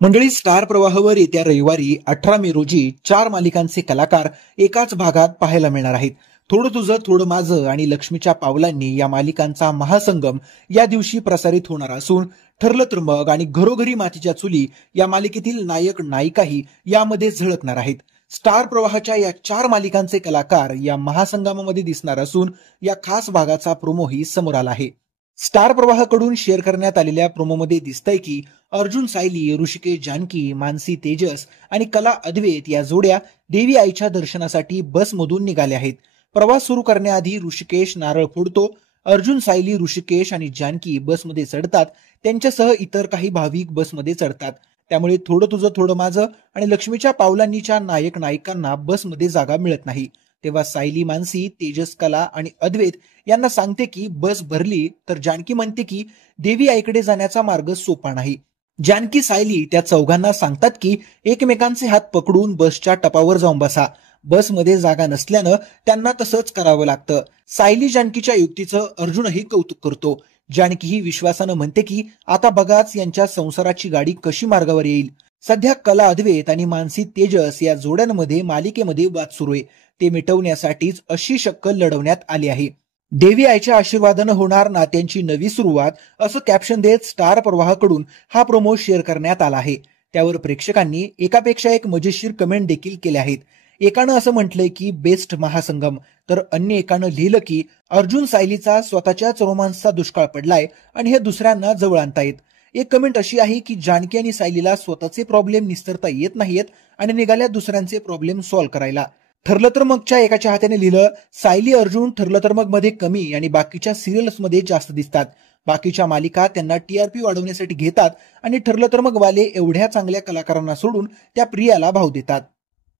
मंडळी, स्टार प्रवाहावर येत्या रविवारी 18 मे रोजी 4 मालिकांचे कलाकार एकाच भागात पाहायला मिळणार आहेत. थोडं तुझं थोडं माझं आणि लक्ष्मीच्या पावलांनी या मालिकांचा महासंगम या दिवशी प्रसारित होणार असून ठरलं तर मग आणि घरोघरी मातीच्या चुली या मालिकेतील नायक नायिकाही यामध्ये झळकणार आहेत. स्टार प्रवाहाच्या या 4 मालिकांचे कलाकार या महासंगमामध्ये दिसणार असून या खास भागाचा प्रोमोही समोर आला आहे. स्टार प्रवाहाकडून शेअर करण्यात आलेल्या प्रोमोमध्ये दिसतंय की अर्जुन सायली, ऋषिकेश जानकी, मानसी तेजस आणि कला अद्वैत या जोड्या देवी आईच्या दर्शनासाठी बसमधून निघाल्या आहेत. प्रवास सुरू करण्याआधी ऋषिकेश नारळ फोडतो. अर्जुन, सायली, ऋषिकेश आणि जानकी बसमध्ये चढतात. त्यांच्यासह इतर काही भाविक बसमध्ये चढतात. त्यामुळे थोडं तुझं थोडं माझं आणि लक्ष्मीच्या पावलांनीच्या नायक नायिकांना बसमध्ये जागा मिळत नाही. तेव्हा सायली, मानसी, तेजस, कला आणि अद्वैत यांना सांगते की बस भरली, तर जानकी म्हणते की देवी आईकडे जाण्याचा मार्ग सोपा नाही. जानकी, सायली त्या चौघांना सांगतात की एकमेकांचे हात पकडून बसच्या टपावर जाऊन बसा. बसमध्ये जागा नसल्यानं त्यांना तसंच करावं लागतं. सायली जानकीच्या युक्तीचं अर्जुनही कौतुक करतो. जानकीही विश्वासानं म्हणते की आता बघाच यांच्या संसाराची गाडी कशी मार्गावर येईल. सध्या कला अद्वैत आणि मानसी तेजस या जोड्यांमध्ये मालिकेमध्ये वाद सुरू आहे. ते मिटवण्यासाठीच अशी शक्कल लढवण्यात आली आहे. देवी आईच्या आशीर्वादानं होणार नात्यांची नवी सुरुवात, असं कॅप्शन देत स्टार प्रवाहाकडून हा प्रोमो शेअर करण्यात आला आहे. त्यावर प्रेक्षकांनी एकापेक्षा एक मजेशीर कमेंट देखील केल्या आहेत. एकानं असं म्हटलंय की बेस्ट महासंगम, तर अन्य एकानं लिहिलं की अर्जुन सायलीचा स्वतःच्याच रोमांसचा दुष्काळ पडलाय आणि हे दुसऱ्यांना जवळ आणतायत. एक कमेंट अशी आहे की जानकी आणि सायलीला स्वतःचे प्रॉब्लेम निस्तरता येत नाहीत आणि निघाल्या दुसऱ्यांचे प्रॉब्लेम सॉल्व्ह करायला. ठरलं तर मगच्या एकाच्या हाताने लिहिलं, सायली अर्जुन ठरलं तर मग मध्ये कमी आणि बाकीच्या सिरियल्समध्ये जास्त दिसतात. बाकीच्या मालिका त्यांना टीआरपी वाढवण्यासाठी घेतात आणि ठरलं तर मग वाले एवढ्या चांगल्या कलाकारांना सोडून त्या प्रियाला भाव देतात.